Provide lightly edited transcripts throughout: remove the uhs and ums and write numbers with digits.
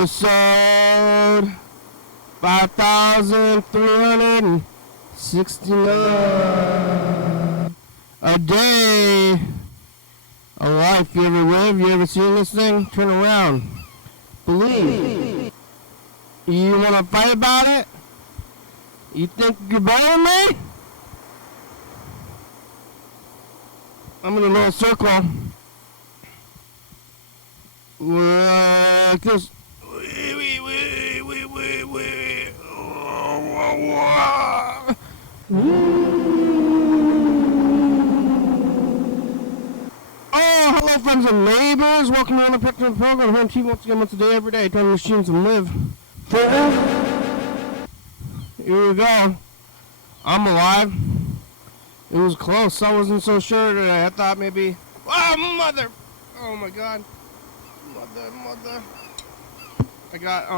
Episode 5369. A day. A life. You ever live? You ever seen this thing? Turn around. Believe. You want to fight about it? You think you're better than me? I'm in a little circle. Like this. Oh, hello friends and neighbors. Welcome to another picture of the program. Here on TV once again, once a day, every day. Turn machines and live forever. Here we go. I'm alive. It was close. I wasn't so sure today. I thought maybe... Oh, mother! Oh, my God. Mother. I got,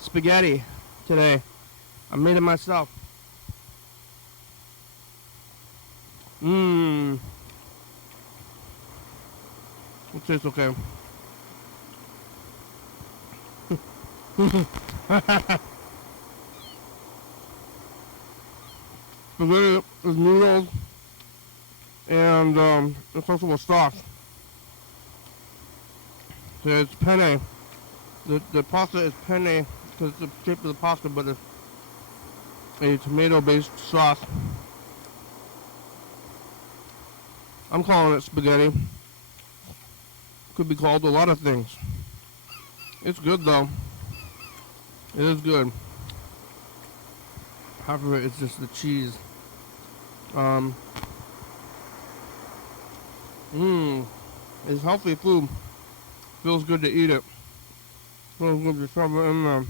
spaghetti today. I made it myself. It tastes okay. Spaghetti is noodles, and it's also a sauce. So it's penne. The pasta is penne because it's the shape of the pasta, but it's a tomato-based sauce. I'm calling it spaghetti. Could be called a lot of things. It's good though. It is good. Half of it is just the cheese. It's healthy food. Feels good to eat it. Feels good to shove it in there.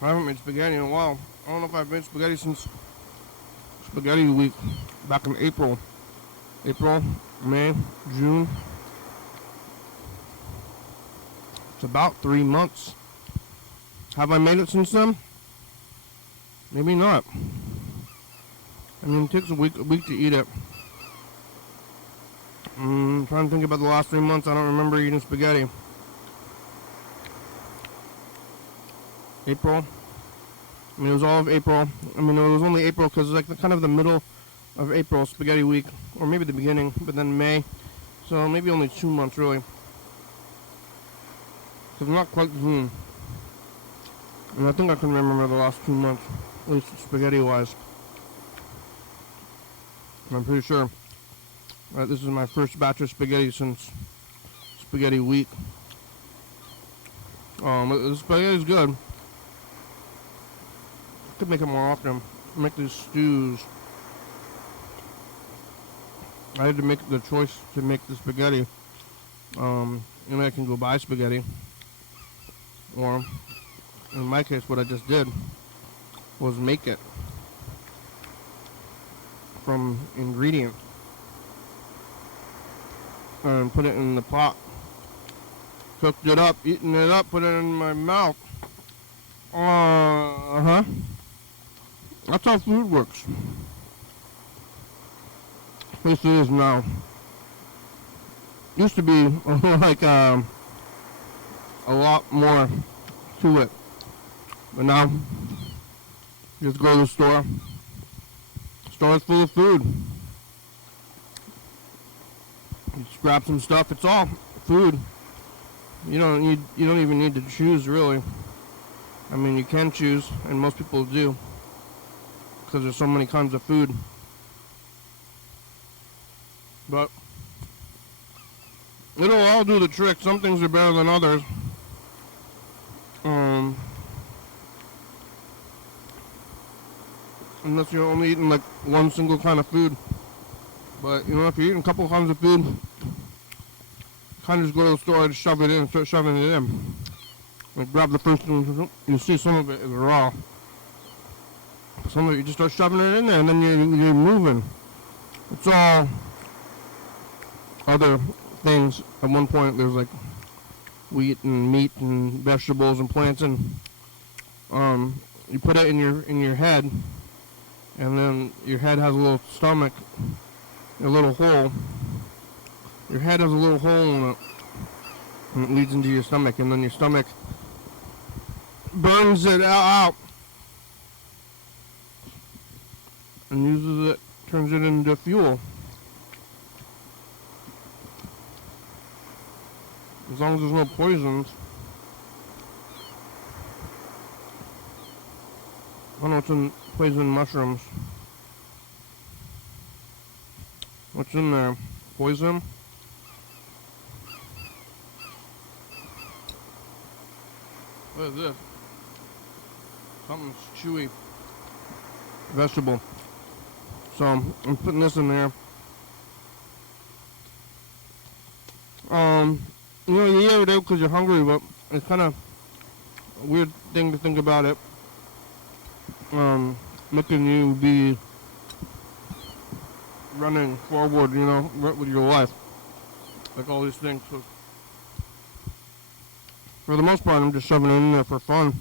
I haven't made spaghetti in a while. I don't know if I've made spaghetti since spaghetti week back in April. April, May, June. It's about 3 months. Have I made it since then? Maybe not. I mean, it takes a week to eat it. I'm trying to think about the last 3 months. I don't remember eating spaghetti. April. I mean, it was all of April. I mean, it was only April because it was like kind of the middle of April, spaghetti week, or maybe the beginning, but then May. So maybe only 2 months really. Because I'm not quite June. And I think I can remember the last 2 months, at least spaghetti-wise. I'm pretty sure that this is my first batch of spaghetti since spaghetti week. The spaghetti is good. I could make it more often. Make these stews. I had to make the choice to make the spaghetti. I can go buy spaghetti. Or, in my case, what I just did was make it from ingredients and put it in the pot. Cooked it up, eaten it up, put it in my mouth. That's how food works. At least it is now. Used to be like a lot more to it. But now, you just go to the store. The store is full of food. You just grab some stuff. It's all food. You don't even need to choose really. I mean, you can choose, and most people do, because there's so many kinds of food. But it'll all do the trick. Some things are better than others. Unless you're only eating like one single kind of food. But if you're eating a couple kinds of food, kind of just go to the store and shove it in and start shoving it in. Like grab the first one, you see some of it is raw. Some of it you just start shoving it in there and then you're moving. It's all other things. At one point there's like wheat and meat and vegetables and plants, and you put it in your head, and then your head has a little stomach, a little hole. Your head has a little hole in it, and it leads into your stomach, and then your stomach burns it out and uses it, turns it into fuel. As long as there's no poisons. I don't know what's in poison mushrooms. What's in there? Poison? What is this? Something's chewy. Vegetable. So I'm putting this in there. You know, you eat every day because you're hungry, but it's kind of a weird thing to think about it. Making you be running forward, you know, with your life. Like all these things. So for the most part, I'm just shoving it in there for fun.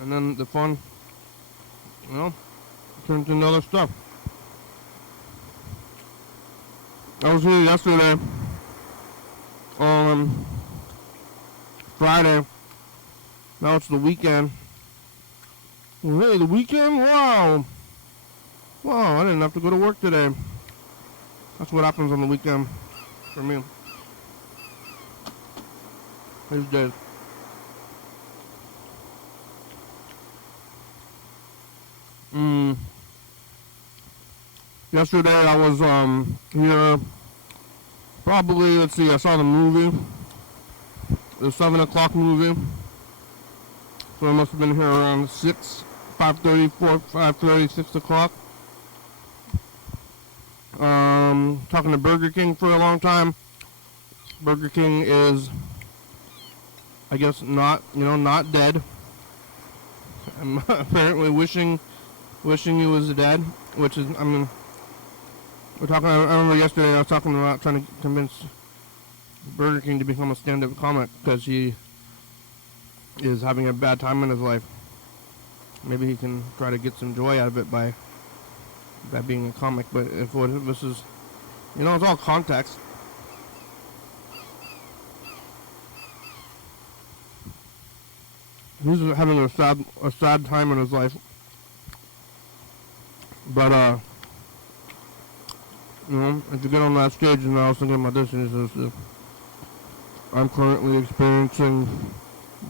And then the fun, you know, turns into other stuff. I was here yesterday, Friday. Now it's the weekend. Hey, the weekend? Wow. Wow, I didn't have to go to work today. That's what happens on the weekend for me. These days. Yesterday I was here probably, let's see, I saw the movie. The 7 o'clock movie. So I must have been here around 6, 5:30, 5:30, 6 o'clock. Talking to Burger King for a long time. Burger King is, I guess, not dead. I'm apparently wishing he was dead, which is, I mean, I remember yesterday I was talking about trying to convince Burger King to become a stand-up comic because he is having a bad time in his life. Maybe he can try to get some joy out of it by being a comic, but if this is, you know, it's all context. He's having a sad time in his life, but you know, if you get on that stage, and I was thinking about this, and he says, I'm currently experiencing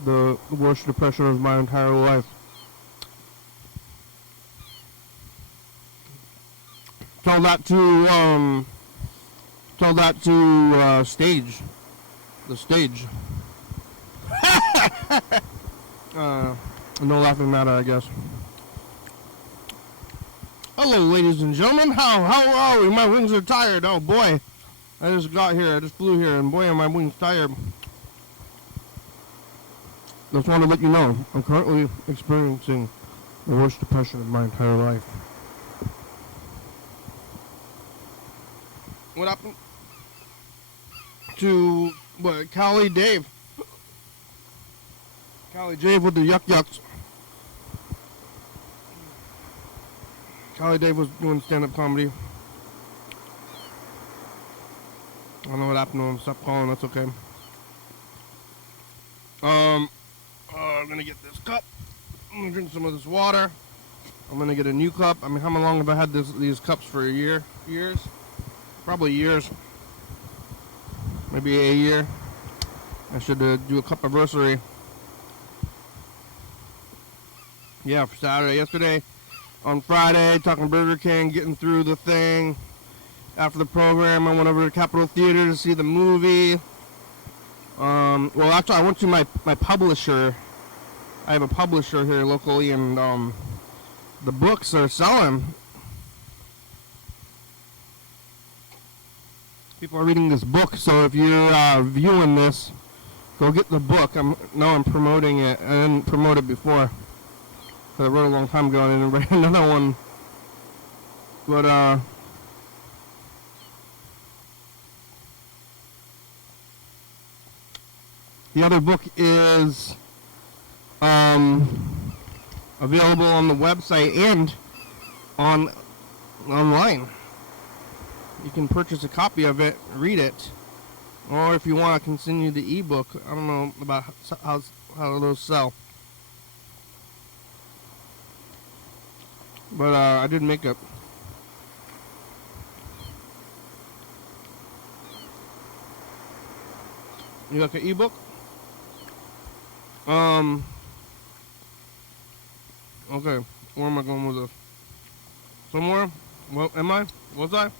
the worst depression of my entire life. Tell that to stage. The stage. No laughing matter, I guess. Hello, ladies and gentlemen. How are we? My wings are tired. Oh boy, I just got here. I just flew here, and boy, are my wings tired. Just want to let you know, I'm currently experiencing the worst depression of my entire life. What happened to Callie Dave? Callie Dave with the yuck yucks. Callie Dave was doing stand-up comedy. I don't know what happened to him. Stop calling. That's okay. I'm gonna get this cup. I'm gonna drink some of this water. I'm gonna get a new cup. I mean, how long have I had these cups for? A year? Years? Probably years. Maybe a year. I should do a cup anniversary. Yeah, for Saturday. Yesterday, on Friday, talking Burger King, getting through the thing. After the program, I went over to Capitol Theater to see the movie. Well, actually, I went to my publisher. I have a publisher here locally, and the books are selling. People are reading this book, so if you're viewing this, go get the book. I'm promoting it. I didn't promote it before. I wrote a long time ago, and I didn't write another one. But the other book is available on the website and online. You can purchase a copy of it, read it, Or if you want, I can send you the ebook. I don't know about how those sell. But I did make it. You like an ebook? Okay. Where am I going with this? Somewhere? Well, am I? Was I?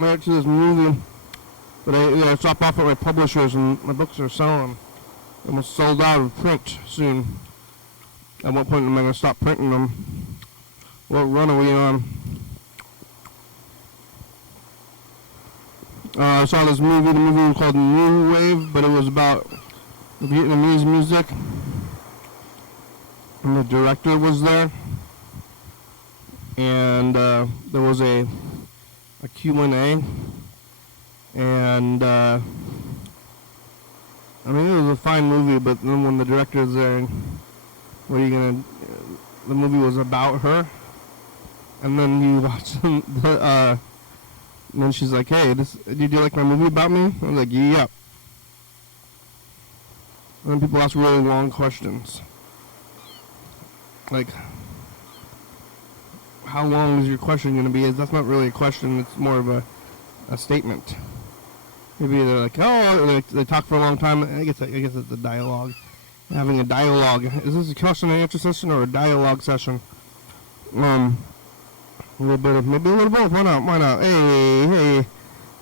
I went to this movie that I stopped off at my publishers and my books are selling. Almost sold out of print soon. At what point am I going to stop printing them? What run are we on? I saw this movie. The movie was called New Wave, but it was about Vietnamese music. And the director was there. And there was a Q&A. And I mean, it was a fine movie, but then when the director's there, what are you gonna? The movie was about her, and then you watch and then she's like, "Hey, did you like my movie about me?" I was like, "Yep." And then people ask really long questions, like, "How long is your question gonna be?" That's not really a question; it's more of a statement. Maybe they're like, "Oh," they talk for a long time. I guess it's a dialogue. Having a dialogue. Is this a question and answer session or a dialogue session? A little bit of, maybe a little both. Why not? Why not? Hey.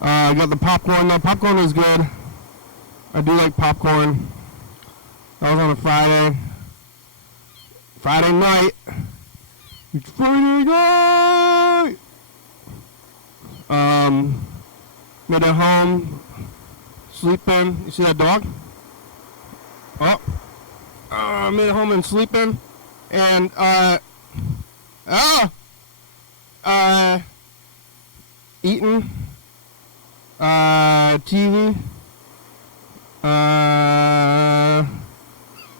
I got the popcorn. No, popcorn is good. I do like popcorn. That was on a Friday. Friday night. It's Friday night! Made it home. Sleeping. You see that dog? Oh. Made it home and sleeping. And, eating. TV.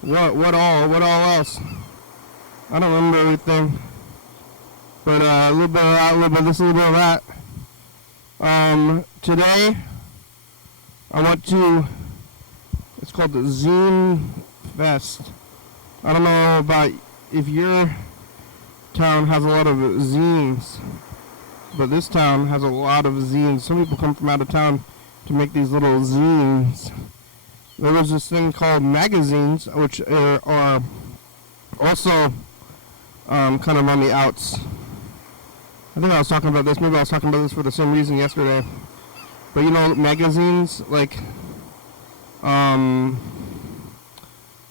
What all else? I don't remember everything. But, a little bit of that, a little bit of this, a little bit of that. Today, I went to, it's called the Zine Fest. I don't know about if your town has a lot of zines, but this town has a lot of zines. Some people come from out of town to make these little zines. There was this thing called magazines, which are also kind of on the outs. I think I was talking about this. Maybe I was talking about this for the same reason yesterday. But you know, magazines like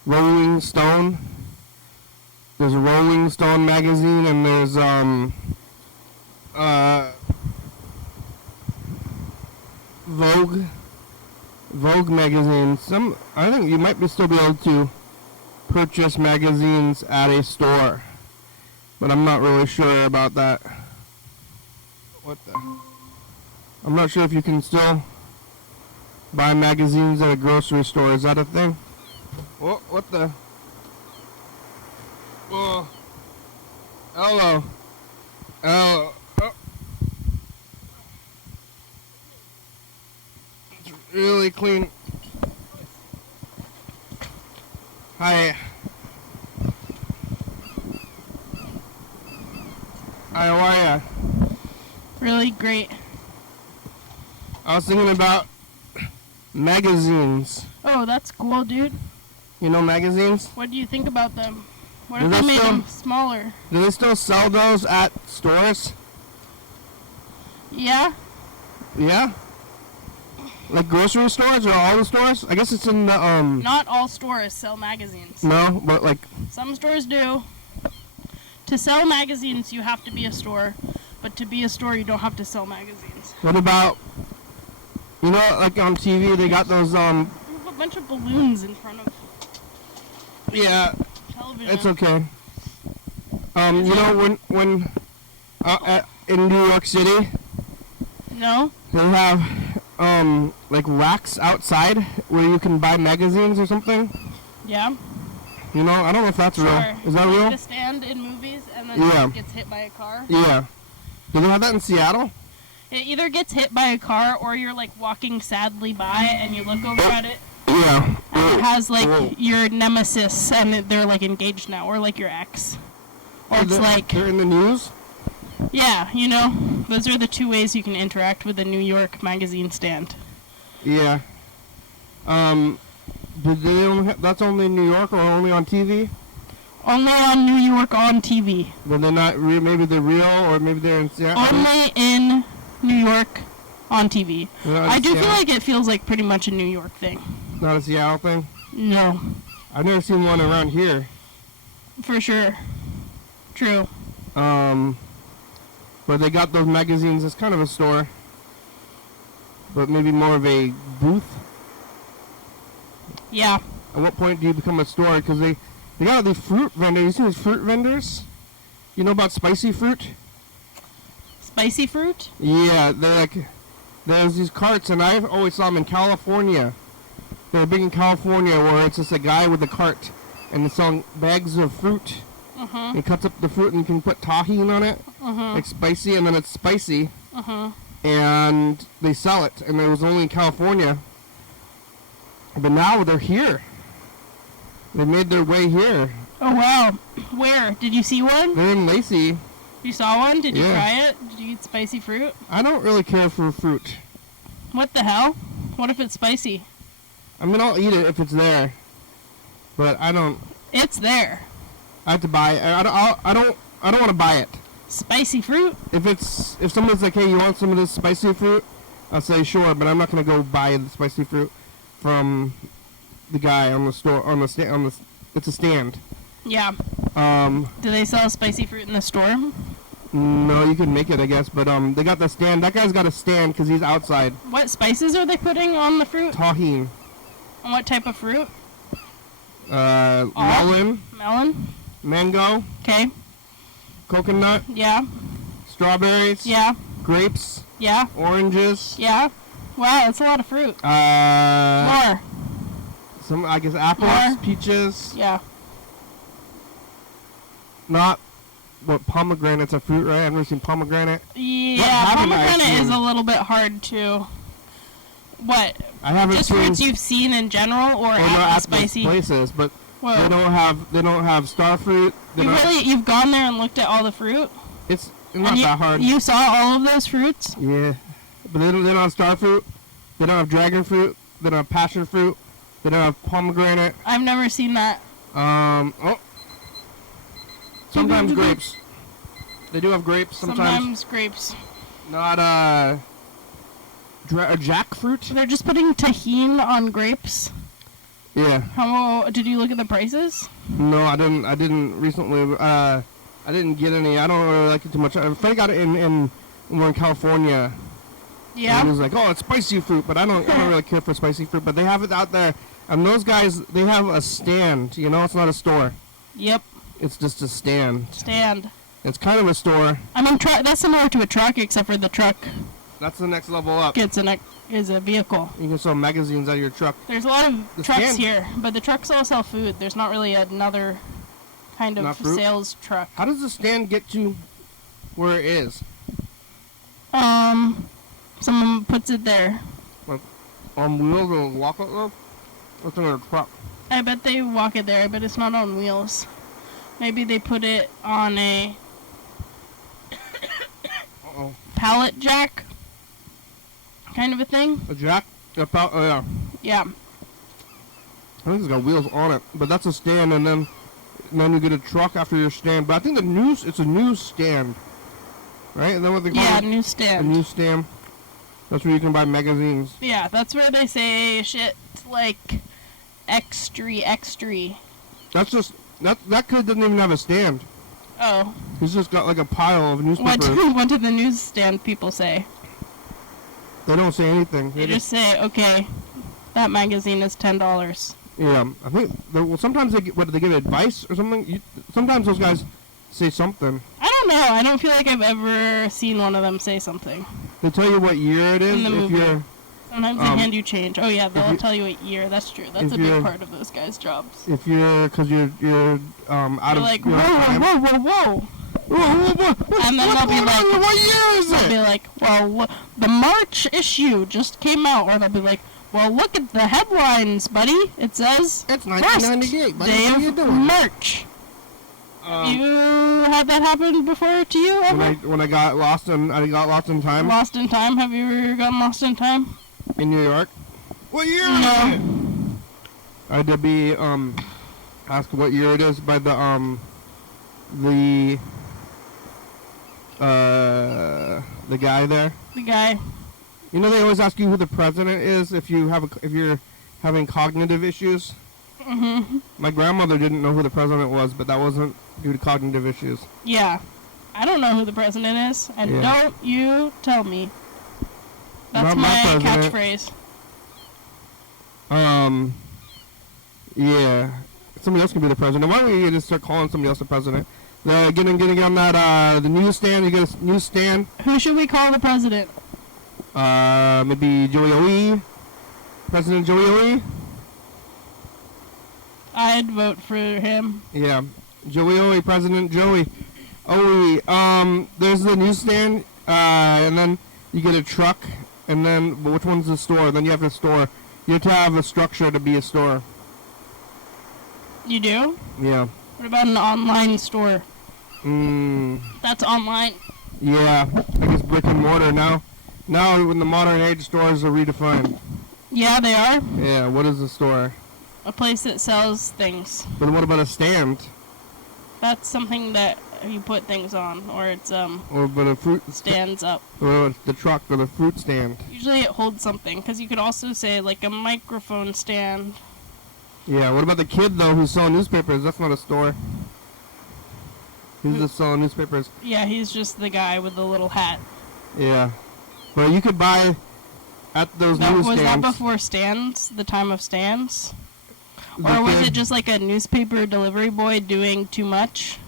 Rolling Stone. There's a Rolling Stone magazine, and there's Vogue magazine. I think you might still be able to purchase magazines at a store, but I'm not really sure about that. I'm not sure if you can still buy magazines at a grocery store. Is that a thing? What the? Oh. Hello. Oh. It's really clean. Hi. Hi, how are ya? Really great. I was thinking about magazines. Oh, that's cool, dude. You know magazines? What do you think about them? What if they made them smaller? Do they still sell those at stores? Yeah. Yeah? Like grocery stores or all the stores? I guess it's in the, Not all stores sell magazines. No, but like... Some stores do. To sell magazines, you have to be a store. But to be a store, you don't have to sell magazines. What about... You know, like on TV, they got those, We have a bunch of balloons in front of... Yeah. Television. It's okay. You know, when in New York City... No? They have, like racks outside where you can buy magazines or something. Yeah. You know, I don't know if that's real. Is that real? Like the stand in movies and then Yeah. it gets hit by a car. Yeah. Do they have that in Seattle? It either gets hit by a car or you're like walking sadly by and you look over at it. Yeah. And it has like your nemesis and they're like engaged now, or like your ex. Or it's like they're in the news. Yeah, those are the two ways you can interact with a New York magazine stand. Yeah. That's only in New York or only on TV? Only on New York on TV. Well, they're not maybe they're real, or maybe they're in Seattle. Only in New York on TV. I do feel like it feels like pretty much a New York thing. Not a Seattle thing? No. I've never seen one around here. For sure. True. But they got those magazines. It's kind of a store, but maybe more of a booth. Yeah. At what point do you become a store? Because they got these fruit vendors. You see these fruit vendors? You know about spicy fruit? Spicy fruit? Yeah, there's these carts, and I've always saw them in California. They're big in California, where it's just a guy with a cart, and they're selling bags of fruit. He cuts up the fruit and you can put tahini on it. It's spicy, and then it's spicy. And they sell it, and it was only in California. But now they're here. They made their way here. Oh, wow. Where? Did you see one? They're in Lacey. You saw one? Did you Yeah. try it? Did you eat spicy fruit? I don't really care for fruit. What the hell? What if it's spicy? I mean, I'll eat it if it's there. But I don't. It's there. I have to buy it. I don't want to buy it. Spicy fruit? If someone's like, hey, you want some of this spicy fruit? I'll say sure, but I'm not gonna go buy the spicy fruit from the guy on the store it's a stand. Yeah. Do they sell spicy fruit in the store? No, you can make it, I guess, but they got the stand. That guy's got a stand because he's outside. What spices are they putting on the fruit? Tahini. And what type of fruit? Melon. Melon? Mango. Okay. Coconut. Yeah. Strawberries. Yeah. Grapes. Yeah. Oranges. Yeah. Wow, that's a lot of fruit. More. Some, I guess, apples, More. peaches. Yeah. Not what pomegranate's a fruit, right? I've never seen pomegranate. Yeah, pomegranate is a little bit hard to. What? I haven't Just seen fruits you've seen in general, or at the spicy places, but Whoa. they don't have star fruit. You've gone there and looked at all the fruit? It's not that hard. You saw all of those fruits? Yeah, but they don't have star fruit. They don't have dragon fruit. They don't have passion fruit. They don't have pomegranate. I've never seen that. Sometimes grapes. They do have grapes. Sometimes grapes. Not jackfruit. They're just putting tahini on grapes. Yeah. How did you look at the prices? No, I didn't recently. I didn't get any. I don't really like it too much. I got it in we're in California. Yeah. And it was like, oh, it's spicy fruit, but I don't really care for spicy fruit. But they have it out there, and those guys, they have a stand. It's not a store. Yep. It's just a stand. Stand. It's kind of a store. I mean, that's similar to a truck, except for the truck. That's the next level up. Is a vehicle. You can sell magazines out of your truck. There's a lot of trucks here, but the trucks all sell food. There's not really another kind of sales truck. How does the stand get to where it is? Someone puts it there. Like on wheels or walk it there? What's in a truck? I bet they walk it there, but it's not on wheels. Maybe they put it on a pallet jack kind of a thing. A jack? Yeah. Yeah. I think it's got wheels on it, but that's a stand, and then you get a truck after your stand. But I think it's a news stand, right? Is that what they call it? Yeah, newsstand. A newsstand. That's where you can buy magazines. Yeah, that's where they say shit like extra. That's just that kid doesn't even have a stand. Oh. He's just got like a pile of newspapers. What do the newsstand people say? They don't say anything. They just say, okay, that magazine is $10. Yeah, I think. Sometimes they give advice or something. Sometimes those guys say something. I don't know. I don't feel like I've ever seen one of them say something. They tell you what year it is. In the movie. You're. Sometimes they hand you change. Oh yeah, they'll tell you what year. That's true. That's a big part of those guys' jobs. If you're, because you're out of. Like, whoa. And then they'll be like, what year is they'll be it? like, well, the March issue just came out. Or they'll be like, well, look at the headlines, buddy. It says, It's first 1998, buddy. day What are you of doing? March. You had that happen before to you ever? When I got lost in time Lost in time? Have you ever gotten lost in time? in New York. What year No. is it? I had to be asked what year it is by the guy there. The guy. You know they always ask you who the president is if you're having cognitive issues. Mhm. My grandmother didn't know who the president was, but that wasn't due to cognitive issues. Yeah. I don't know who the president is, and Yeah. don't you tell me. That's Not my my president. catchphrase. Yeah. Somebody else can be the president. Why don't we just start calling somebody else the president? Getting on that the newsstand. You get a newsstand. Who should we call the president? Maybe Joey O.E. President Joey O.E. I'd vote for him. Yeah, Joey O.E. President Joey O.E. There's the newsstand, and then you get a truck, and then which one's the store? Then you have the store. You have to have a structure to be a store. You do? Yeah. What about an online store? Mm. That's online. Yeah. I guess brick and mortar now. Now, when the modern age stores are redefined. Yeah, they are. Yeah. What is a store? A place that sells things. But what about a stand? That's something that you put things on, or it's Or but a fruit stands up. Or the truck or the fruit stand. Usually it holds something, because you could also say like a microphone stand. Yeah. What about the kid though who's selling newspapers? That's not a store. He's just selling newspapers. Yeah, he's just the guy with the little hat. Yeah. But you could buy at those newsstands. Was that before stands? The time of stands? the Or was kid- it just like a newspaper delivery boy doing too much?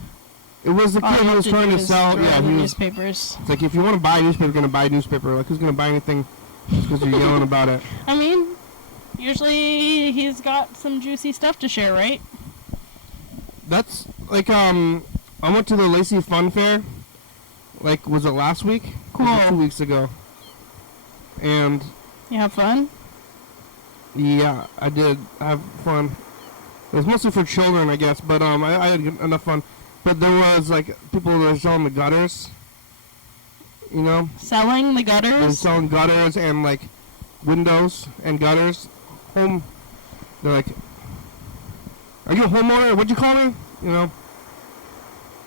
It was the All kid he who had was to trying do to is sell. throw Yeah, the he was. newspapers. It's like if you want to buy a newspaper, you're gonna buy a newspaper. Like who's gonna buy anything because you're yelling about it? I mean, usually he's got some juicy stuff to share, right? That's like I went to the Lacey Fun Fair. Like was it last week? Or was it Cool. 2 weeks ago. And You have fun? yeah, I did have fun. It was mostly for children, I guess, but I had enough fun. But there was like people that were selling the gutters. You know, Selling the they were gutters? selling gutters and like windows and gutters. They're like, "Are you a homeowner? What'd you call me?" You know.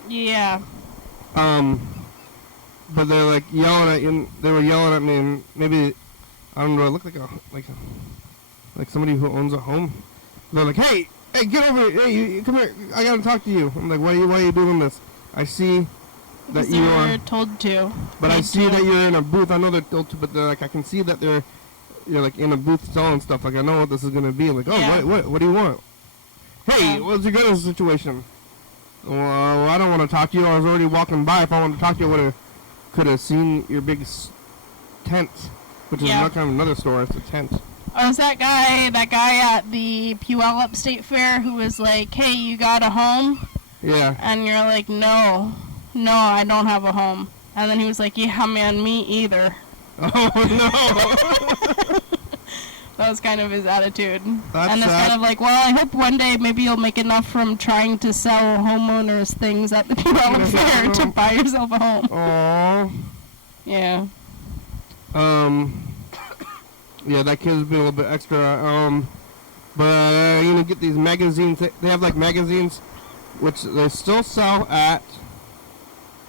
Yeah. But they're like yelling at you. They were yelling at me, and maybe I don't know. I look like somebody who owns a home. They're like, "Hey, get over here! Hey, you come here! I gotta talk to you." I'm like, "Why are you doing this? I see that Because you they are, were told to. but I Told see to. that you're in a booth. I know they're told to, but they're like, I can see that you're like in a booth selling stuff. Like I know what this is gonna be. Like, oh, Yeah. what do you want? Hey, Yeah. what's your gutters situation? Well, I don't want to talk to you. I was already walking by. If I wanted to talk to you, could have seen your big tent, which is Yeah. not kind of another store. It's a tent. Oh, is that guy at the Puyallup State Fair who was like, hey, you got a home? Yeah. And you're like, no, I don't have a home. And then he was like, yeah, man, me either. Oh no. That was kind of his attitude. That's and it's sad. kind of like, well, I hope one day maybe you'll make enough from trying to sell homeowners things at the Puyallup Fair to buy yourself a home. Aww. Yeah. Yeah, that kid's been a little bit extra. But you know, get these magazines. They have like magazines, which they still sell at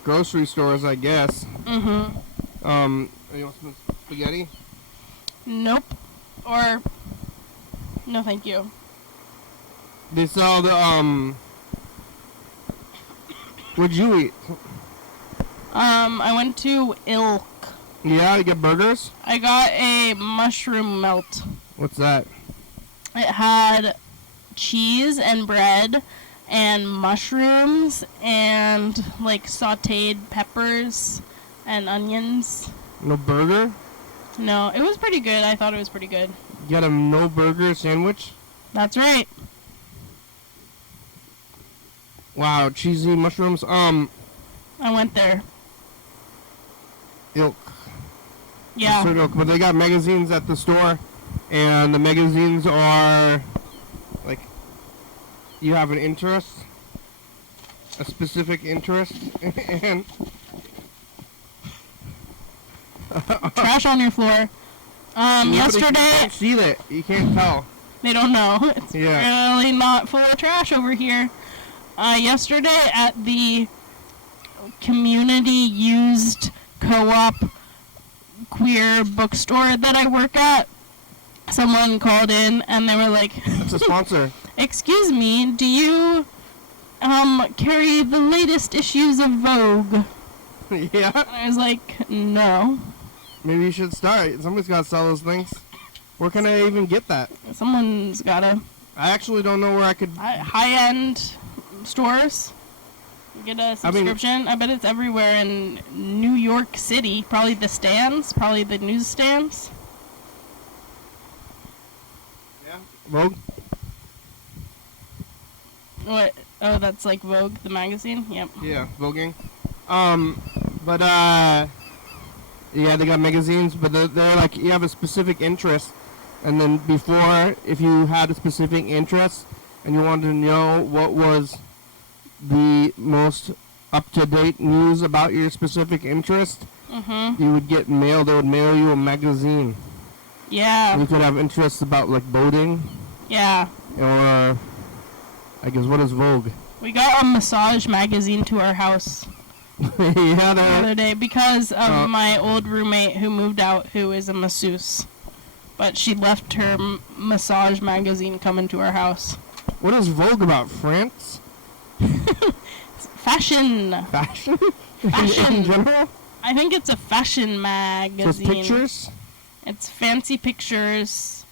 grocery stores, I guess. Mm-hmm. You want some spaghetti? Nope. Or, no thank you. They sell the What'd you eat? I went to Ilk. Yeah, you get burgers. I got a mushroom melt. What's that? It had cheese and bread and mushrooms and like sauteed peppers and onions. No burger? No, it was pretty good. I thought it was pretty good. You got a no burger sandwich? That's right. Wow, cheesy mushrooms. I I went there. Ilk. Yeah. Certain ilk, but they got magazines at the store, and the magazines are like you have an interest, a specific interest, and Trash on your floor. Yesterday. You can't see that. You can't tell. They don't know. It's really not full of trash over here. Yesterday at the community used co-op queer bookstore that I work at, someone called in and they were like, that's a sponsor. Excuse me, do you carry the latest issues of Vogue? Yeah. And I was like, no. Maybe you should start. Somebody's got to sell those things. Where can I even get that? Someone's gotta. I actually don't know where I could. High-end stores. You get a subscription. I bet it's everywhere in New York City. Probably the stands. Probably the newsstands. Yeah. Vogue? What? Oh, that's like Vogue, the magazine? Yep. Yeah, Voguing. Yeah, they got magazines, but they're like, you have a specific interest, and then before, if you had a specific interest, and you wanted to know what was the most up-to-date news about your specific interest, you would get mail. They would mail you a magazine. Yeah. And you could have interests about, like, boating. Yeah. Or, I guess, what is Vogue? We got a massage magazine to our house Yeah, the other day because of my old roommate who moved out, who is a masseuse. But she left her massage magazine coming to our house. What is Vogue about? France? Fashion. Fashion? Fashion. In general? I think it's a fashion magazine. Just pictures? It's fancy pictures,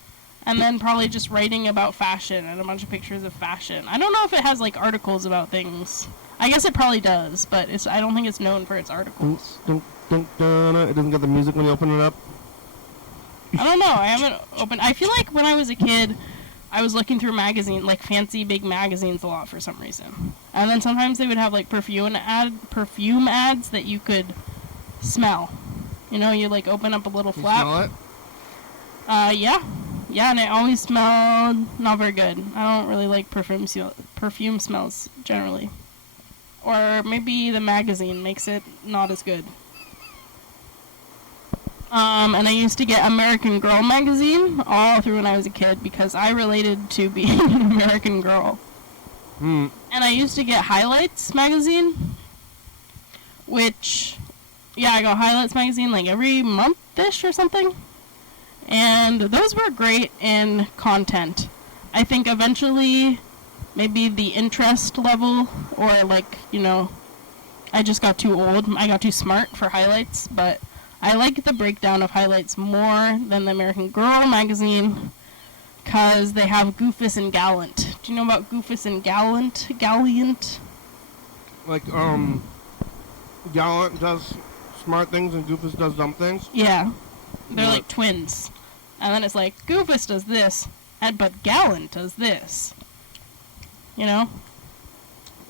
and then probably just writing about fashion and a bunch of pictures of fashion. I don't know if it has like articles about things. I guess it probably does, but I don't think it's known for its articles. It doesn't get the music when you open it up. I don't know. I haven't opened. I feel like when I was a kid, I was looking through like fancy big magazines a lot for some reason. And then sometimes they would have like perfume ads that you could smell. You know, you like open up a little flap. You smell it? Yeah. Yeah, and it always smelled not very good. I don't really like perfume smells generally. Or maybe the magazine makes it not as good. And I used to get American Girl magazine all through when I was a kid because I related to being an American girl. And I used to get Highlights magazine, which, yeah, I got Highlights magazine like every month-ish or something. And those were great in content. I think eventually maybe the interest level or like, you know, I just got too old. I got too smart for Highlights, but I like the breakdown of Highlights more than the American Girl magazine because they have Goofus and Gallant. Do you know about Goofus and Gallant? Like, Gallant does smart things and Goofus does dumb things? Yeah. They're like twins. And then it's like, Goofus does this, but Gallant does this. You know?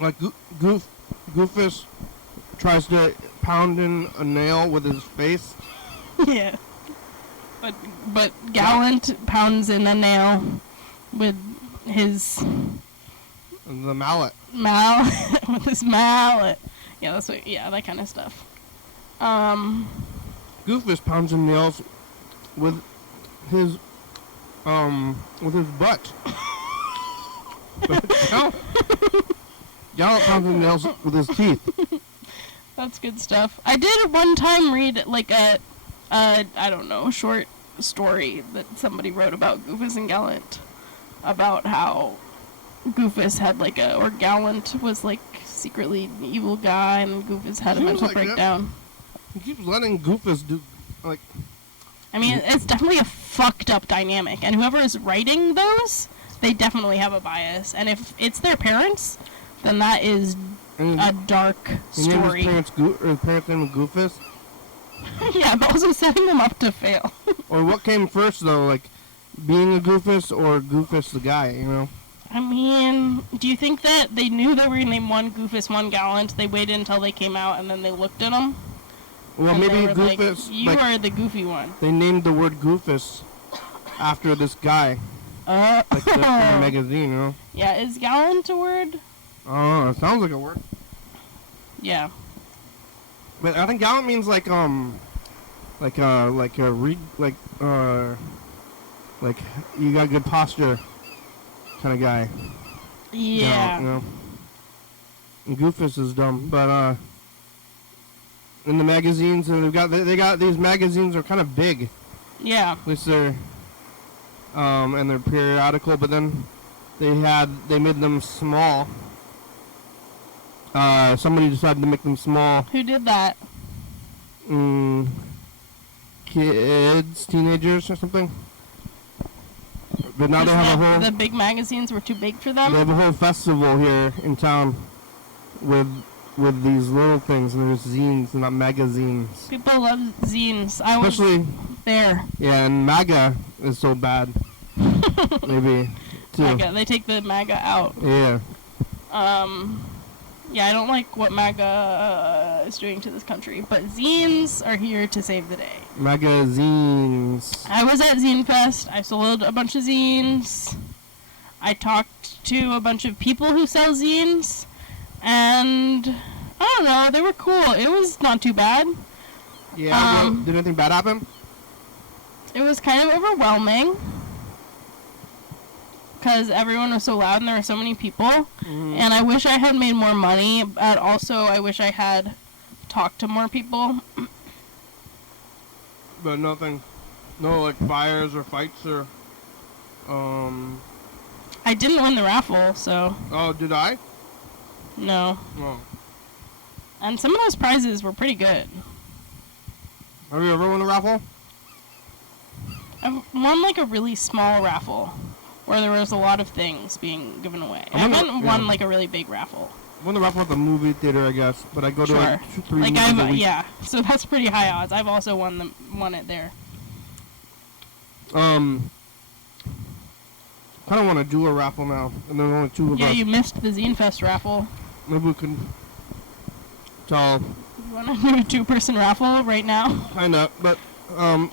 Like, Goofus tries to pound in a nail with his face. Yeah. But Gallant pounds in a nail with his... The mallet. With his mallet. Yeah, that's what, yeah, that kind of stuff. Goofus pounds in nails with his butt. Gallant pounds in nails with his teeth. That's good stuff. I did one time read like a I don't know, short story that somebody wrote about Goofus and Gallant, about how Goofus had like or Gallant was like secretly an evil guy and Goofus had a mental breakdown. He keeps letting Goofus do, like... I mean, it's definitely a fucked up dynamic, and whoever is writing those, they definitely have a bias. And if it's their parents, then that is a dark story. His parents' name was Goofus? Yeah, but also setting them up to fail. Or what came first, though, like, being a Goofus or Goofus the guy, you know? I mean, do you think that they knew they were going to name one Goofus, one Gallant? They waited until they came out and then they looked at them? Well, and maybe they were Goofus. Like, you are the goofy one. They named the word Goofus after this guy. Like the magazine, you know? Yeah, is Gallant a word? Oh, it sounds like a word. Yeah. But I think gallant means like you got good posture kind of guy. Yeah. You know? And Goofus is dumb, but in the magazines, and they got these magazines are kind of big. Yeah. At least they're and they're periodical, but then they made them small. Somebody decided to make them small. Who did that? Kids, teenagers, or something. But now they have a whole. The big magazines were too big for them. They have a whole festival here in town with these little things, and there's zines, and not magazines. People love zines. Especially there. Yeah, and MAGA is so bad. Maybe too. MAGA. They take the MAGA out. Yeah. Yeah, I don't like what MAGA is doing to this country, but zines are here to save the day. Magazines. I was at Zine Fest. I sold a bunch of zines. I talked to a bunch of people who sell zines, and I don't know, they were cool. It was not too bad. Yeah. Did anything bad happen? It was kind of overwhelming because everyone was so loud and there were so many people. And I wish I had made more money, but also I wish I had talked to more people. But nothing, no like fires or fights or, I didn't win the raffle, so. Oh, did I? No. Oh. And some of those prizes were pretty good. Have you ever won a raffle? I've won like a really small raffle where there was a lot of things being given away. I haven't won like a really big raffle. I won the raffle at the movie theater, I guess, but I go to like 2-3 like movies a week. Yeah, so that's pretty high odds. I've also won it there. Kind of want to do a raffle now, and there's only 2 of us. Yeah, you missed the Zine Fest raffle. Maybe we can tell. You want to do a 2-person raffle right now? Kinda, but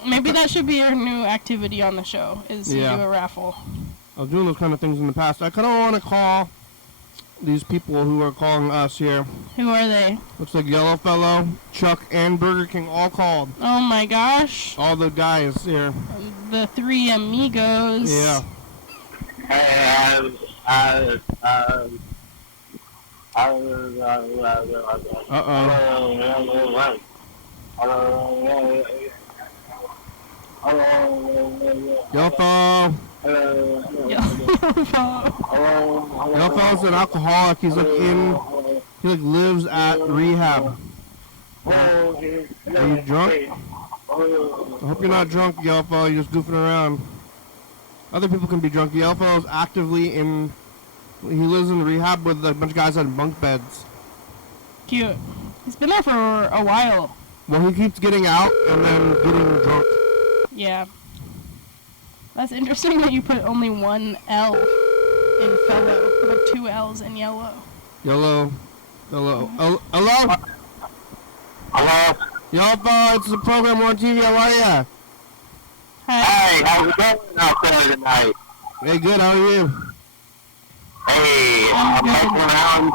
maybe that should be our new activity on the show, is to do a raffle. I was doing those kind of things in the past. I kind of want to call these people who are calling us here. Who are they? Looks like Yellowfellow, Chuck, and Burger King all called. Oh my gosh. All the guys here. The 3 amigos. Yeah. Yellowfellow. Yellowfellow's an alcoholic. He's like he lives at rehab. Are you drunk? I hope you're not drunk, Yellowfellow. You're just goofing around. Other people can be drunk. Yellowfellow's actively he lives in rehab with a bunch of guys on bunk beds. Cute. He's been there for a while. Well, he keeps getting out and then getting drunk. Yeah. That's interesting that you put only 1 L in fellow, but 2 L's in yellow. Hello? Hello? Yellowfellow, it's the program on TV. How are ya? Hi. Hey, how's it going out there tonight? Hey, good. How are you? Hey, I'm making around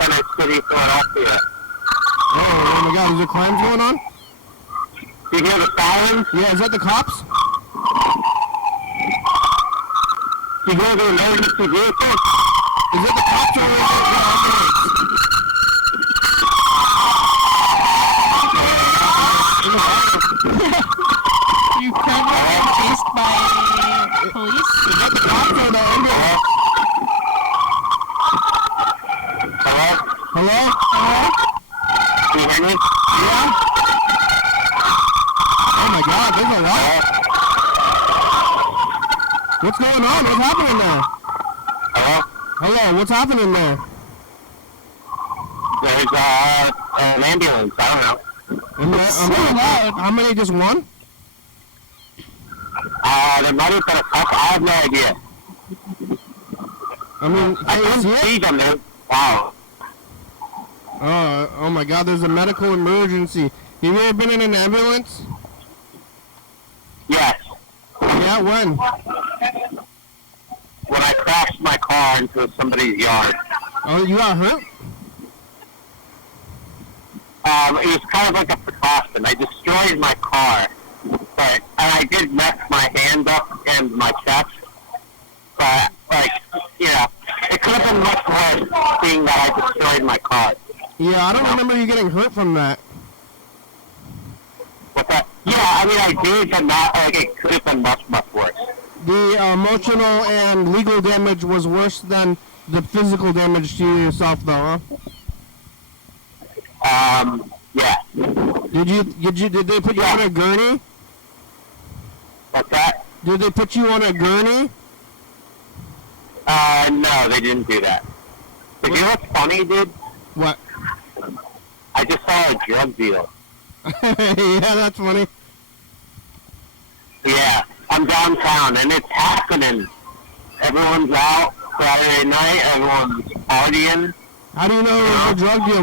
Senate City, Philadelphia. Oh my God, is there crimes going on? You hear the sirens? Yeah, is that the cops? You hear the emergency vehicle? Is it the cops or is it the You currently being chased by police? Is that the cops or the ambulance? Hello? Hello? Can you hear me? Yeah? Oh my God, there's a lot. What's going on? What's happening there? Hello? Hello, what's happening there? There's an ambulance. I don't know. How many just won? There might have been a couple. I have no idea. I mean, I can you couldn't see see it? them. Wow. Oh my God, there's a medical emergency. Have you ever been in an ambulance? Yes. Yeah, when? When I crashed my car into somebody's yard. Oh, you got hurt? It was kind of like a precaution. I destroyed my car, and I did mess my hand up and my chest. But, like, it could have been much worse being that I destroyed my car. Yeah, I don't remember you getting hurt from that. What's that? Yeah, I mean, I did, but not, like, it could have been much, much worse. The emotional and legal damage was worse than the physical damage to yourself, though, huh? Yeah. Did they put you on a gurney? What's that? Did they put you on a gurney? No, they didn't do that. But you know what's funny, dude? What? I just saw a drug deal. Yeah, that's funny. Yeah, I'm downtown, and it's happening. Everyone's out Saturday night, everyone's partying. How do you know it was a drug deal?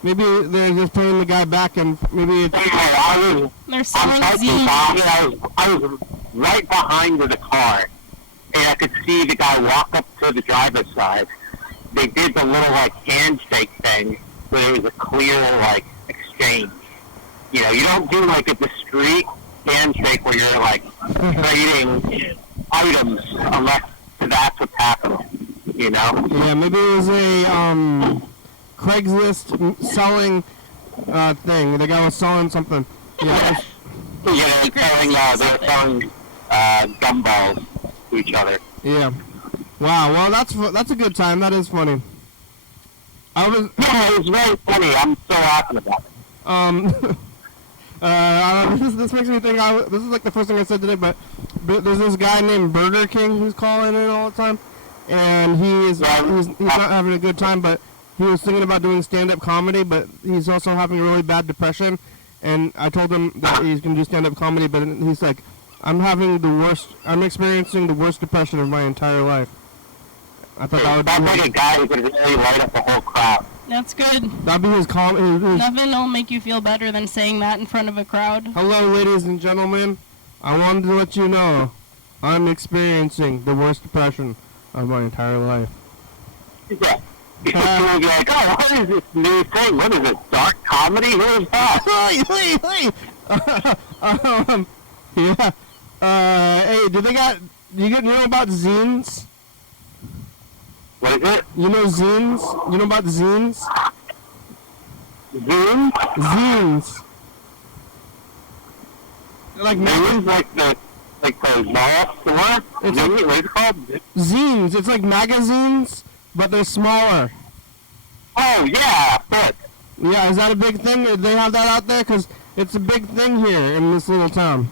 Maybe they're just paying the guy back, and maybe it's... They're selling zines. I was right behind the car, and I could see the guy walk up to the driver's side. They did the little, like, handshake thing, where it was a clear, like, exchange. You know, you don't do, like, a discreet handshake where you're, like, trading items unless that's what's happening, you know? Yeah, maybe it was a, Craigslist selling, thing. The guy was selling something. Yeah. Yeah, they're selling gumballs to each other. Yeah. Wow, well, that's a good time. That is funny. Yeah, it was very funny. I'm so laughing about it. This makes me think, this is like the first thing I said today, but there's this guy named Burger King who's calling in all the time, and he's not having a good time, but he was thinking about doing stand-up comedy, but he's also having a really bad depression, and I told him that he's going to do stand-up comedy, but he's like, I'm experiencing the worst depression of my entire life. I thought that would be... That's like a guy who could really light up the whole crowd. That's good. That'd be his Nothing will make you feel better than saying that in front of a crowd. Hello, ladies and gentlemen. I wanted to let you know I'm experiencing the worst depression of my entire life. Yeah. People will be like, oh, what is this new thing? What is it, dark comedy? What is that? Yeah. Hey, you know about Zines? What is it? You know Zines? You know about Zines? Zines? Zines. Like Zines, like the mall store? What is it called? Zines. It's like magazines, but they're smaller. Oh, yeah, book. Yeah, is that a big thing? Do they have that out there? Because it's a big thing here in this little town.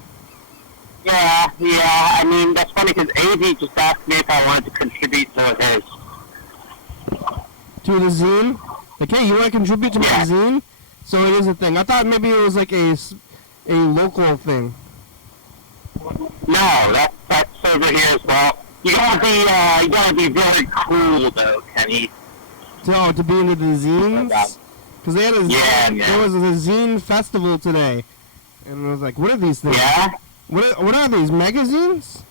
Yeah, I mean, that's funny because AV just asked me if I wanted to contribute to his. To the zine? Like, hey, you want to contribute to my zine? So it is a thing. I thought maybe it was like a local thing. No, that's over here as well. You gotta be very cool though, Kenny. To be into the zines? Because they had there was a zine festival today. And I was like, what are these things? Yeah? What are these, magazines?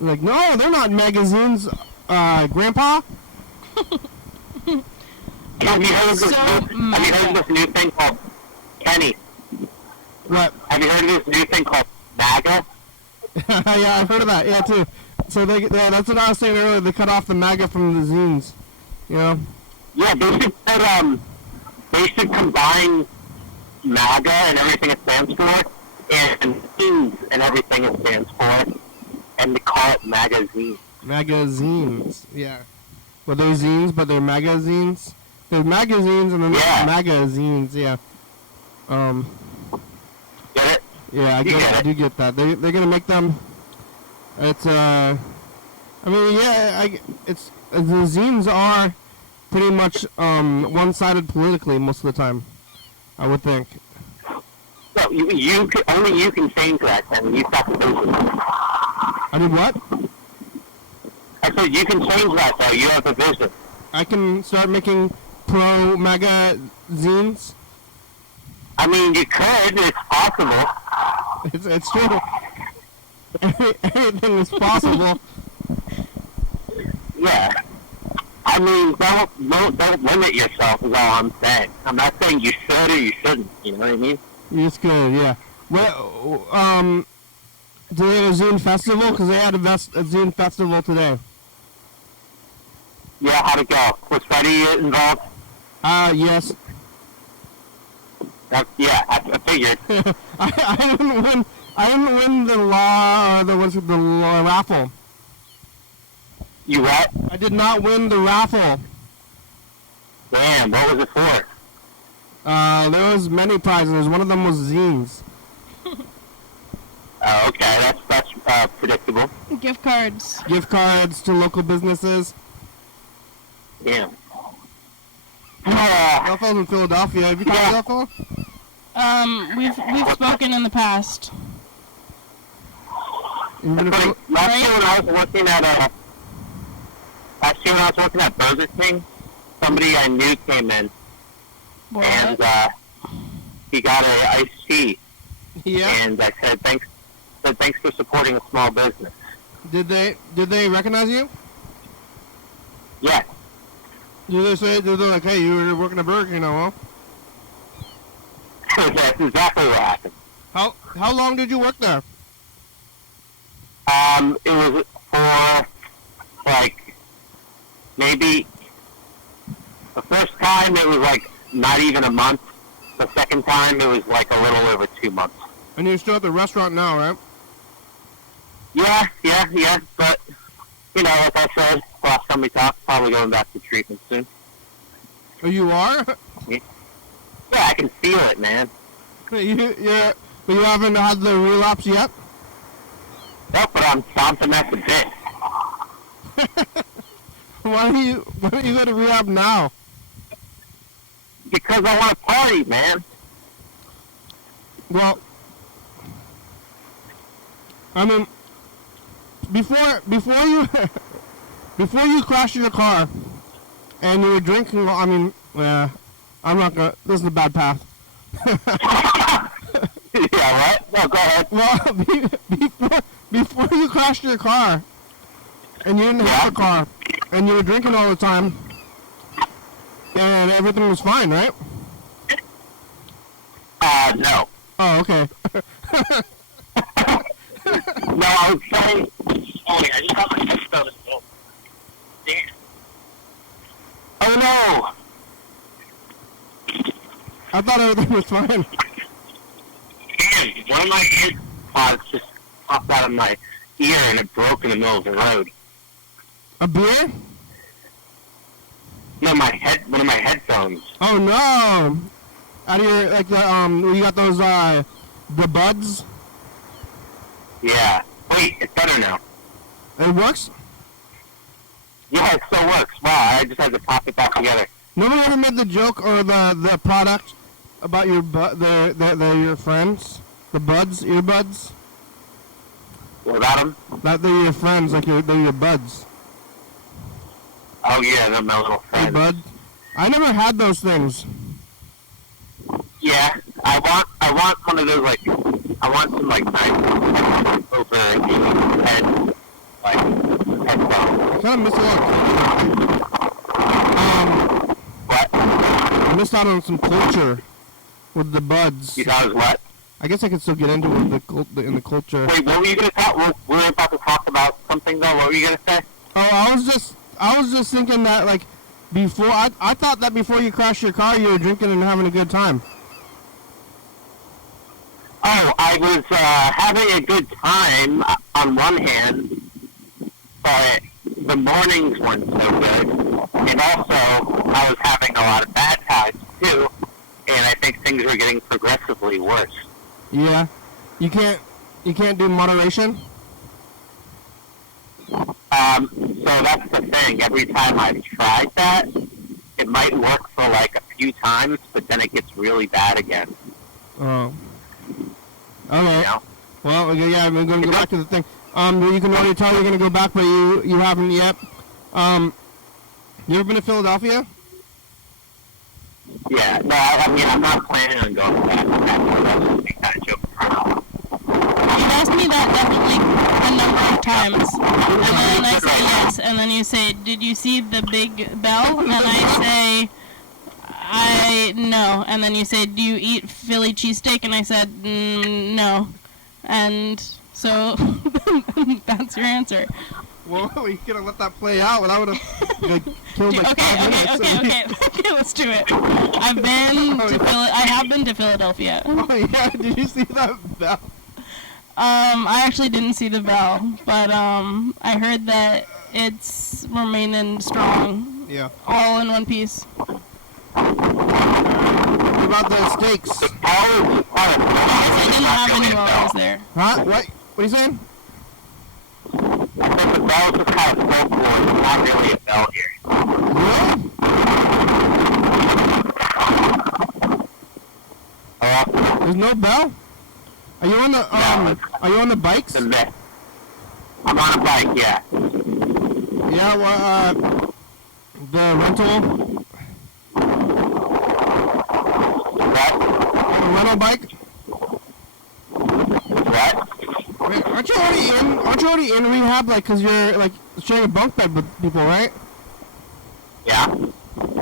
Like, no, they're not magazines, Grandpa. Have you heard of this new thing called Kenny? What? Have you heard of this new thing called MAGA? Yeah, I've heard of that. Yeah, too. So that's what I was saying earlier. They cut off the MAGA from the zines. You know? Yeah, they should combine MAGA and everything it stands for, and zines and everything it stands for, and they call it magazine. Magazines, yeah. Well, they're zines, but they're magazines. They're magazines and then magazines, yeah. Get it? Yeah, I do get that. They're gonna make them. It's I mean, yeah, it's the zines are pretty much one-sided politically most of the time. I would think. So only you can change that, and you have to do it. I mean, what? I said you can change that though. You have the vision. I can start making pro magazines. I mean, you could. It's possible. It's true. Anything is possible. Yeah. I mean, don't limit yourself is all I'm saying. I'm not saying you should or you shouldn't. You know what I mean? It's good, yeah. Well, do they have a zine festival? Because they had a zine festival today. Yeah, how'd it go? Was Freddie involved? Yes. Yeah, I figured. I didn't win. I didn't win the raffle. You what? I did not win the raffle. Damn, what was it for? There was many prizes. One of them was zines. Oh, okay, that's predictable. Gift cards. Gift cards to local businesses. Damn. That falls in Philadelphia. Have you tried that before? We've spoken in the past. Last year when I was working at Burger King, somebody I knew came in, What? and he got a iced tea. Yeah. And I said thanks for supporting a small business. Did they recognize you? Yeah. Did they like, hey, you were working at Burger King now, huh? That's exactly what happened. How long did you work there? It was for like maybe the first time it was like not even a month. The second time it was like a little over 2 months. And you're still at the restaurant now, right? Yeah. But you know, like I said last time we talked, probably going back to treatment soon. Oh, you are? Yeah, I can feel it, man. But you haven't had the relapse yet? That's what I'm stomping at the bit. Why don't you go to rehab now? Because I want to party, man. Well, I mean, before you crashed your car and you were drinking, I mean, I'm not gonna. This is a bad path. Yeah, what? No, go ahead. Well, before you crashed your car and you didn't have a car and you were drinking all the time and everything was fine, right? No. Oh, okay. No, I was saying. Oh, yeah, I just got my headphone. Damn. Oh, no. I thought everything was fine. Damn, one of my earpods just popped out of my ear and it broke in the middle of the road. A beer? No, one of my headphones. Oh no! Out of your you got those the buds? Yeah. Wait, it's better now. It works? Yeah, it still works. Wow, I just had to pop it back together. Nobody ever made the joke or the product about your your friends, the buds, earbuds. What about them? That they're your friends, like they're your buds. Oh yeah, they're my little Hey friends. bud, I never had those things. Yeah, I want one of those I want some nice over and headphones. Kind of missed out. What? I missed out on some culture with the buds. You thought it was what? I guess I could still get into it in the culture. Wait, what were you gonna talk? We were about to talk about something though. What were you gonna say? Oh, I was just thinking that before I thought that before you crashed your car you were drinking and having a good time. Oh, I was having a good time on one hand, but the mornings weren't so good, and also I was having a lot of bad times too, and I think things were getting progressively worse. Yeah, you can't do moderation. So that's the thing. Every time I've tried that, it might work for a few times, but then it gets really bad again. Oh. Okay. You know? Well, yeah, I'm going to go back to the thing. You can already tell you're gonna go back, but you haven't yet. You ever been to Philadelphia? Yeah, no, I mean, I'm not planning on going back. That's just kind of joking around. You've asked me that definitely a number of times. And then I say yes. And then you say, did you see the big bell? And I say, no. And then you say, do you eat Philly cheesesteak? And I said, no. And so that's your answer. Whoa, you gonna let that play out? And I would have killed like 5 minutes. Okay, let's do it. I have been to Philadelphia. Oh yeah, did you see that bell? I actually didn't see the bell, but I heard that it's remaining strong. Yeah. All in one piece. What about the steaks? The ball is part of I didn't have any while I was there. Huh? What are you saying? I said the bell is just kind of folklore. It's not really a bell here. Really? There's no bell? Are you on the are you on the bikes? The myth. I'm on a bike, yeah. Yeah, well, the rental. What? The rental bike. What? Wait, aren't you already in rehab? Like, cause you're like sharing a bunk bed with people, right? Yeah.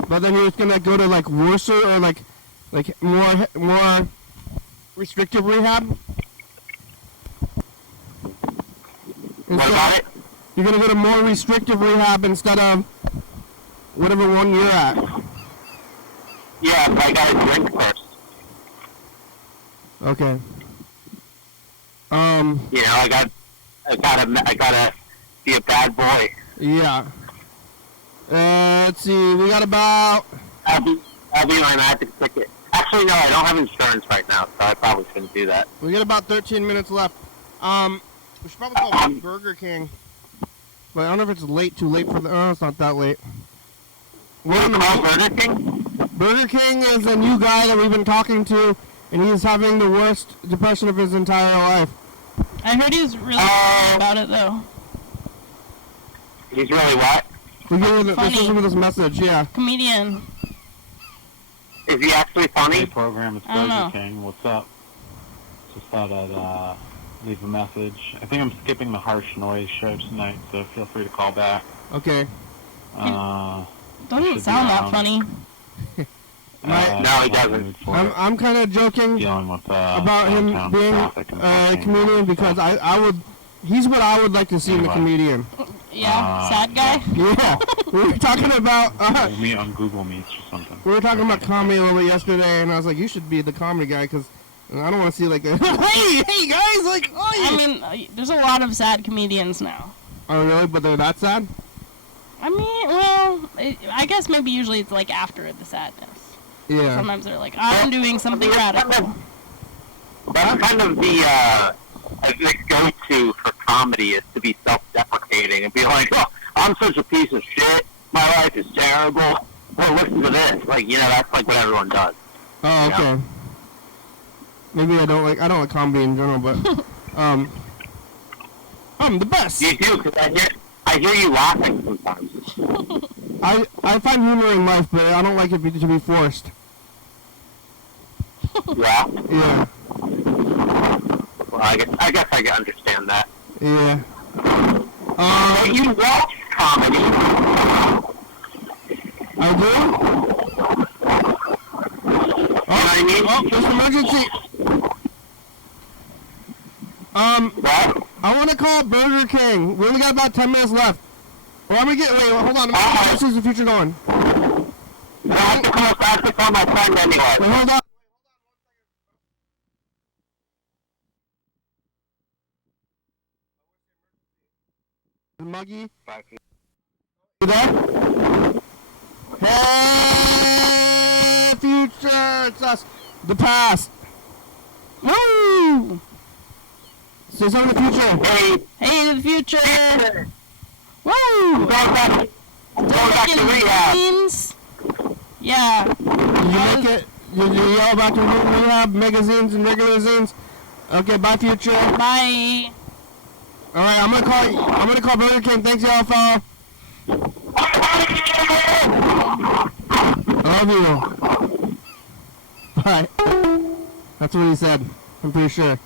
But then you're just gonna go to like worser or like more restrictive rehab. What about it? You're gonna go to more restrictive rehab instead of whatever one you're at. Yeah, but I gotta drink first. Okay. You know, I gotta be a bad boy. Yeah. Let's see. We got about. I'll be my magic ticket. Actually, no, I don't have insurance right now, so I probably shouldn't do that. We got about 13 minutes left. We should probably call Burger King. But I don't know if it's too late for the. Oh, it's not that late. What do you call Burger King? Burger King is a new guy that we've been talking to, and he's having the worst depression of his entire life. I heard he was really funny about it, though. He's really what? This is with this message, yeah. Comedian. Is he actually funny? Hey, program, it's I don't Burger know. King. What's up? Just thought I'd leave a message. I think I'm skipping the harsh noise show tonight, so feel free to call back. Okay. Doesn't sound that funny. No, he doesn't. I'm kind of joking Dealing with, about him downtown being traffic and a parking. comedian because I would. He's what I would like to see in a Anyway. comedian. Yeah, sad guy. Yeah, we were talking about. We'll meet on Google Meets or something. We were talking about comedy a little bit yesterday, and I was like, you should be the comedy guy because I don't want to see like a hey guys, like oh yeah. I mean, there's a lot of sad comedians now. Oh really? But they're that sad? I mean, well, I guess maybe usually it's like after the sadness. Yeah. Sometimes they're like, I'm doing something radical. That's kind of the go-to for comedy is to be self-deprecating and be like, oh, I'm such a piece of shit. My life is terrible. Well, listen to this. Like, you know, that's like what everyone does. Oh, okay. Yeah. Maybe I don't like comedy in general, but I'm the best. You do, because I hear you laughing sometimes. I find humor in life, but I don't like it to be forced. Yeah? Yeah. Well, I guess I can understand that. Yeah. But you watch comedy. I do? You know what I mean? Oh, there's an emergency. What? I want to call Burger King. We only got about 10 minutes left. Well, I'm gonna get. Wait, hold on. How is the future going? I have to call my friend anyway. Wait, hold on. Muggy. You there? Hey, future! It's us. The past. Woo! Say something in the future. Hey, the future! Woo! Going back to rehab. Zines? Yeah. You make it. You yell back to rehab, magazines and regular zines. Okay, bye, future. Bye. All right, I'm gonna call Burger King. Thanks, y'all, fella. I love you. All right. That's what he said. I'm pretty sure.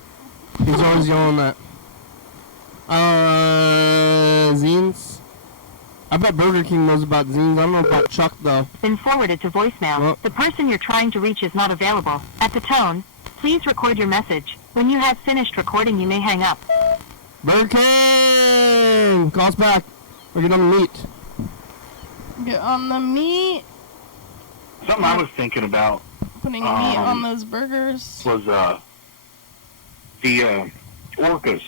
He's always yelling that. Zines. I bet Burger King knows about Zines. I don't know about Chuck, though. Been forwarded to voicemail. Well. The person you're trying to reach is not available. At the tone, please record your message. When you have finished recording, you may hang up. Burger King! Call us back. Or get on the meat. Get on the meat. Something I was thinking about Putting meat on those burgers. was the orcas.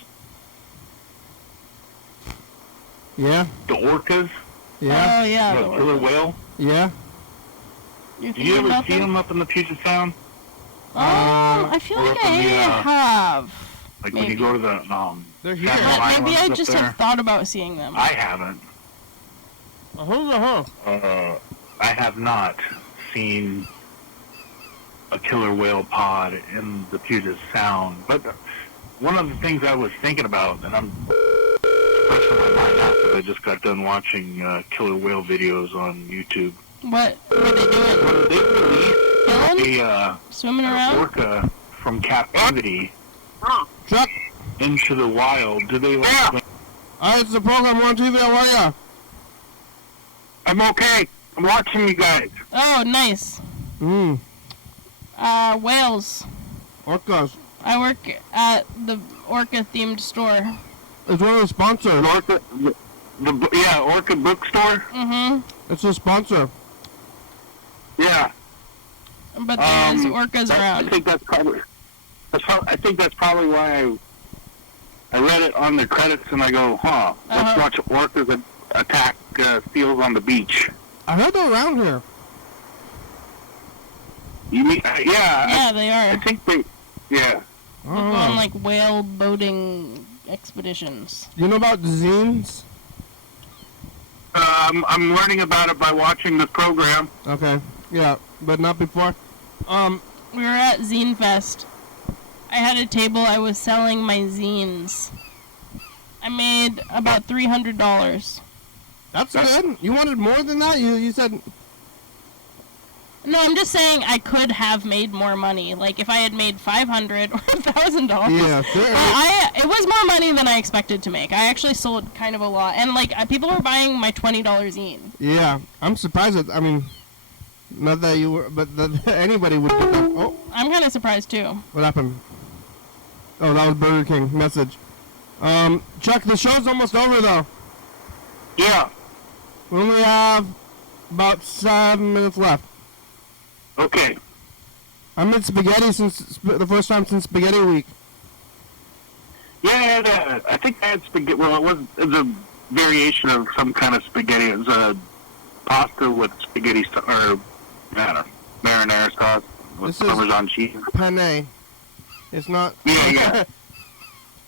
Yeah? The orcas, Yeah? Oh, yeah. the killer whale. Yeah? You're Do you thinking ever about see them? them up in the Puget Sound? I feel or like up in the, I have. Like Maybe. when you go to the They're here. Channel Maybe I Islands just up there? have thought about seeing them. I haven't. I have not seen a killer whale pod in the Puget Sound. But one of the things I was thinking about, and I'm fresh in my mind now because I just got done watching killer whale videos on YouTube. What were they doing? When they released Killing? Swimming an around? orca from captivity Chuck! into the wild, do they Yeah. Alright, it's the program on TV. How are ya? I'm okay. I'm watching you guys. Oh, nice. Whales. Orcas. I work at the orca-themed store. It's one of the sponsors. Orca, Orca bookstore. Mm-hmm. It's a sponsor. Yeah. But there's orcas I around. think that's probably. I think that's probably why I read it on the credits and I go, huh? Let's watch orcas attack seals on the beach. I heard they're around here. You mean? Yeah. Yeah, they I are. think they. Yeah. We'll go on like whale boating expeditions. You know about Zines? I'm learning about it by watching this program. Okay. Yeah, but not before. We were at Zine Fest. I had a table. I was selling my zines. I made about $300. That's good. You wanted more than that? You said... No, I'm just saying I could have made more money. Like if I had made $500 or $1,000. Yeah, sure. It was more money than I expected to make. I actually sold kind of a lot, and like people were buying my $20 zine. Yeah, I'm surprised that, I mean, not that you were, but that anybody would put that. Oh, I'm kind of surprised too. what happened? Oh, that was Burger King message. Chuck, the show's almost over though. Yeah. We only have about 7 minutes left. Okay. I made spaghetti since the first time since Spaghetti Week. Yeah, I think I had spaghetti. Well, it was a variation of some kind of spaghetti. It was a pasta with spaghetti or I don't know, marinara sauce with This is- Parmesan cheese. Penne. It's not. Yeah.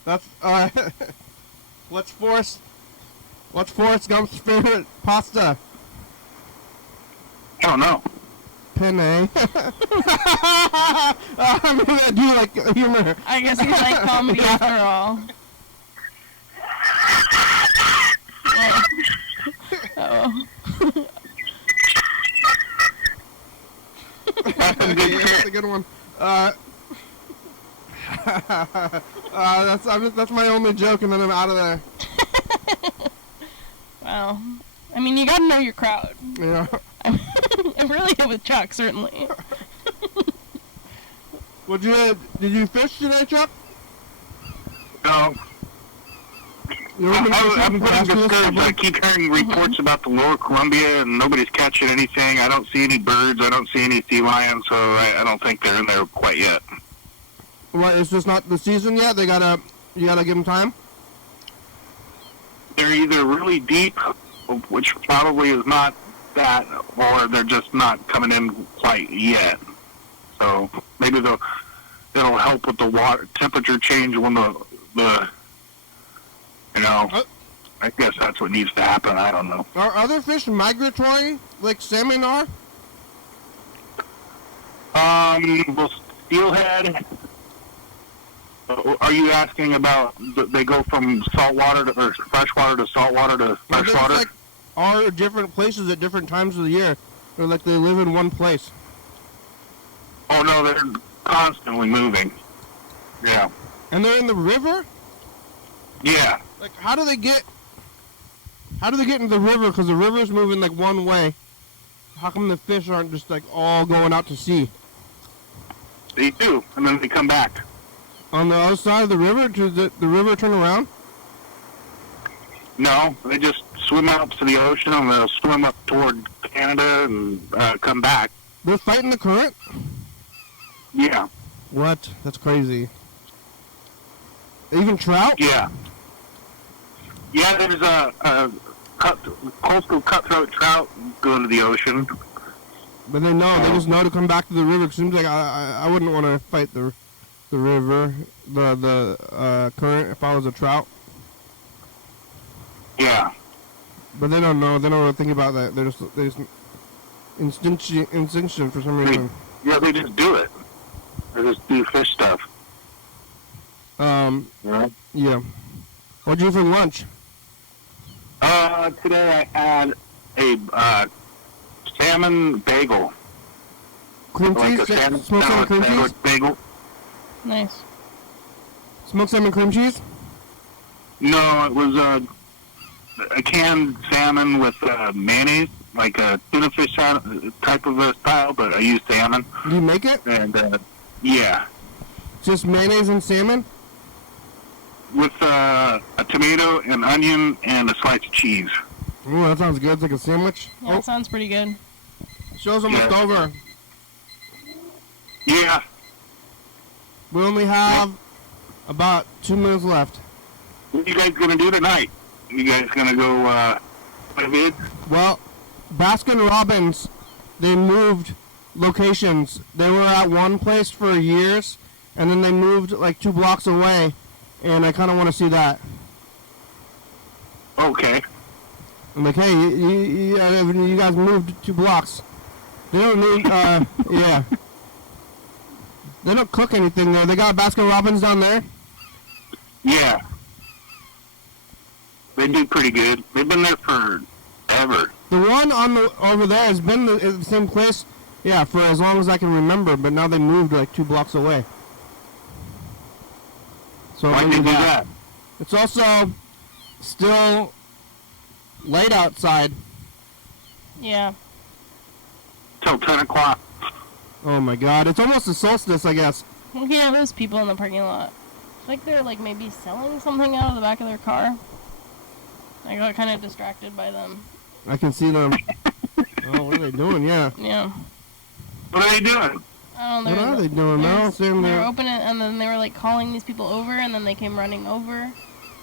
That's what's Forrest Gump's favorite pasta? I don't know. Penne. I'm gonna do like humor. I guess he's like comedy after all. Oh. That's some good That's a shit. good one. That's my only joke, and then I'm out of there. Wow. I mean, you gotta know your crowd. Yeah. I'm really good with Chuck, certainly. Did you fish today, Chuck? No. You haven't been fishing? I'm getting Ask you this discouraged. I before? keep hearing reports about the Lower Columbia, and nobody's catching anything. I don't see any birds. I don't see any sea lions, so I don't think they're in there quite yet. Well, it's just not the season yet. You gotta give them time. They're either really deep, which probably is not that, or they're just not coming in quite yet. So maybe it'll help with the water temperature change when the I guess that's what needs to happen. I don't know. Are other fish migratory, like salmon are? Well, steelhead Are you asking about they go from saltwater or freshwater to saltwater to I think freshwater? it's like all different places at different times of the year. Or like they live in one place. Oh no, they're constantly moving. Yeah. And they're in the river? Yeah. Like, how do they get into the river? Because the river's moving like one way. How come the fish aren't just like all going out to sea? They do, and then they come back. On the other side of the river, to the river turn around? No, they just swim out to the ocean and they'll swim up toward Canada and come back. They're fighting the current? Yeah. What? That's crazy. Even trout? Yeah. Yeah, there's a coastal cutthroat trout going to the ocean. But they know, they just know to come back to the river. It seems like I wouldn't want to fight the river, the current if I was a trout. Yeah. But they don't know. They don't really think about that. They're just instinction for some reason. Yeah, they just do it. They just do fish stuff. Right? Yeah. What'd you do for lunch? Today I had a salmon bagel. Cream Like cheese? a salmon Smoked salmon cream sandwich cheese? bagel. Nice. Smoked salmon cream cheese? No, it was a canned salmon with mayonnaise, like a tuna fish type of a style, but I used salmon. Do you make it? And, yeah, Just mayonnaise and salmon? with a tomato, an onion, and a slice of cheese. Ooh, that sounds good. It's like a sandwich. Yeah, Oh, that sounds pretty good. show's almost Yeah. over. Yeah. We only have about 2 minutes left. What are you guys going to do tonight? You guys going to go play vids? Well, Baskin Robbins, they moved locations. They were at one place for years, and then they moved like 2 blocks away, and I kind of want to see that. Okay. I'm like, hey, you guys moved 2 blocks. They don't need, yeah. They don't cook anything there. They got Baskin Robbins down there. Yeah. They do pretty good. They've been there forever. The one over there has been the same place, yeah, for as long as I can remember. But now they moved like 2 blocks away. So Why did they do that? It's also still late outside. Yeah. Till 10 o'clock. Oh my God! It's almost a solstice, I guess. Yeah, those people in the parking lot. It's like they're like maybe selling something out of the back of their car. I got kind of distracted by them. I can see them. Oh, what are they doing? Yeah. Yeah. What are they doing? I don't know. What are they doing now? They were They're opening, and then they were like calling these people over, and then they came running over.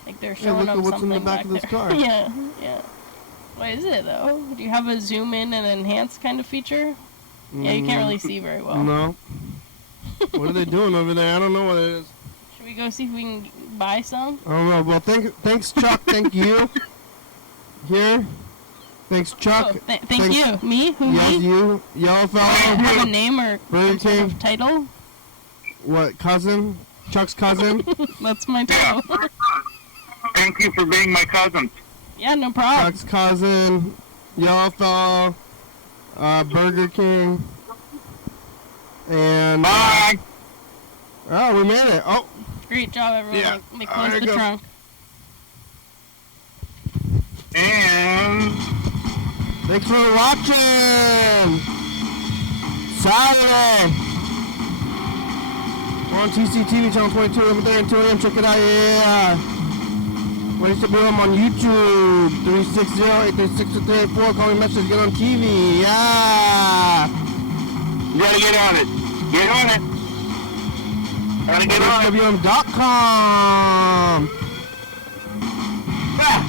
Like they're showing look them at what's in something the back of this there. car. Yeah, yeah. What is it though? Do you have a zoom in and enhance kind of feature? Yeah, you can't really see very well. No. What are they doing over there? I don't know what it is. Should we go see if we can buy some? I don't know. Well, thanks, Chuck. Thank you. Here. Thank Chuck. Oh, thank you. Me? Who, Yes, me? you. Yellow Do I fellow. have a name or Burger some sort King. of title? What, cousin? Chuck's cousin? That's my title. Thank you for being my cousin. Yeah, no problem. Chuck's cousin. Yellow fellow. Burger King. And... Bye. oh, we made it. Oh. Great job, everyone. Yeah. Let me There close you the go. trunk. And Thanks for watching. Saturday. We're on TCTV channel 22, over there in 2 a.m. Check it out, yeah. Ways to view them on YouTube. 360-836-384. Call me message, get on TV, yeah. you gotta get on it. Get on it. Gotta get on it. YDHWM.com. Yeah.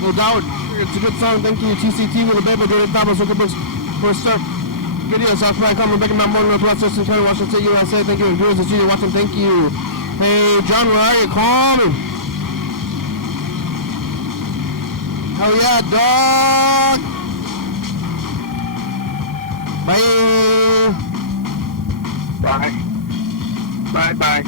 Well, Dowd, it's a good song. Thank you, TCT, with a baby, doing Thomas, Hooker Books, for a start. Video, South Florida, coming back in Mount Morning, Northwest, Thurston County, Washington State, USA. Thank you, and viewers that see you watching, thank you. Hey, John, where are you? Call me. Hell yeah, dog. Bye. Bye. Bye. Bye.